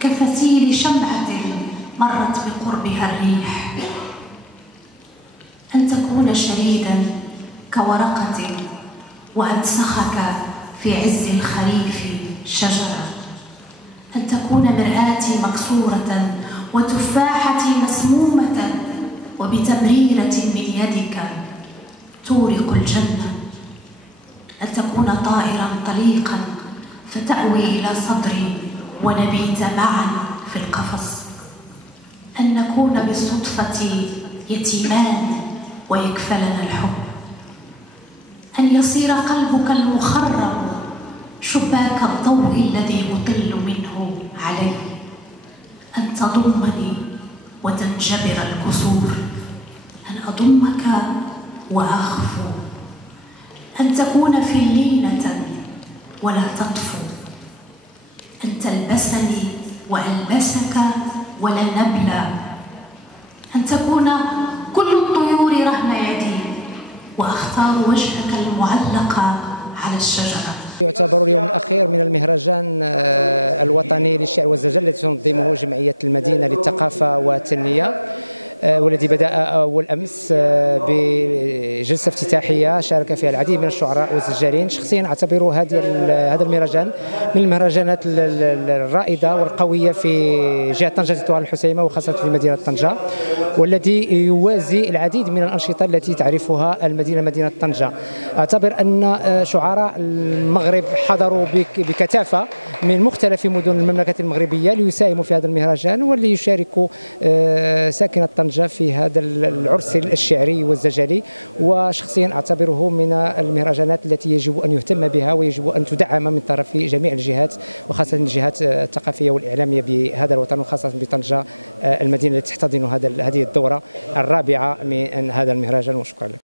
كفتيل شمعة مرت بقربها الريح، أن تكون شريدا كورقة وأنسخك في عز الخريف شجرة، أن تكون مرآتي مكسورة وتفاحتي مسمومة وبتمريرة من يدك تورق الجنة، أن تكون طائرا طليقا فتأوي إلى صدري ونبيت معا في القفص، أن نكون بالصدفة يتيمان ويكفلنا الحب، أن يصير قلبك المخرم شباك الضوء الذي أطل منه علي، أن تضمني وتنجبر الكسور، أن أضمك وأخفو، أن تكون في لينة ولا تطفو، أن تلبسني وألبسك ولا نبلى، أن تكون كل الطيور رهن يدي وأختار وجهك المعلق على الشجرة. يعتبر اليوم الأخير من المهرجان الوطني للشعر والزجل الذي تنظمه جمعية المدينة للثقافة والتنمية، والذي بدأ أول أمس بجلسة افتتاحية شارك فيها العديد من الشعراء والزجالين. شخصيا أعتبر هذا المهرجان من المهرجانات الرائدة والقوية في جهة طنجة تطوان الحسيمة وخاصة في مدينة طنجة، والذي يوازي العديد من الأنشطة التي تعرفها مدينة طنجة. أعتبر أن شعراء المغرب حضروا بكثافة من مختلف مدن المملكة المغربية ليساهموا في هذا المهرجان وليشاركوا ساكنة طنجة في هذا العرس الشعري والزجلي، وشخصيا أعتبره من المهرجانات التي يجب أن يهتم بها ويجب أن تدعم من طرف جميع الجهات وخاصة الجهات الثقافية والإعلامية بهذا الوطن وخاصة بطنجة المدينة التي تحتضن هذه الدورة الرابعة من هذا المهرجان. وشكرا لك.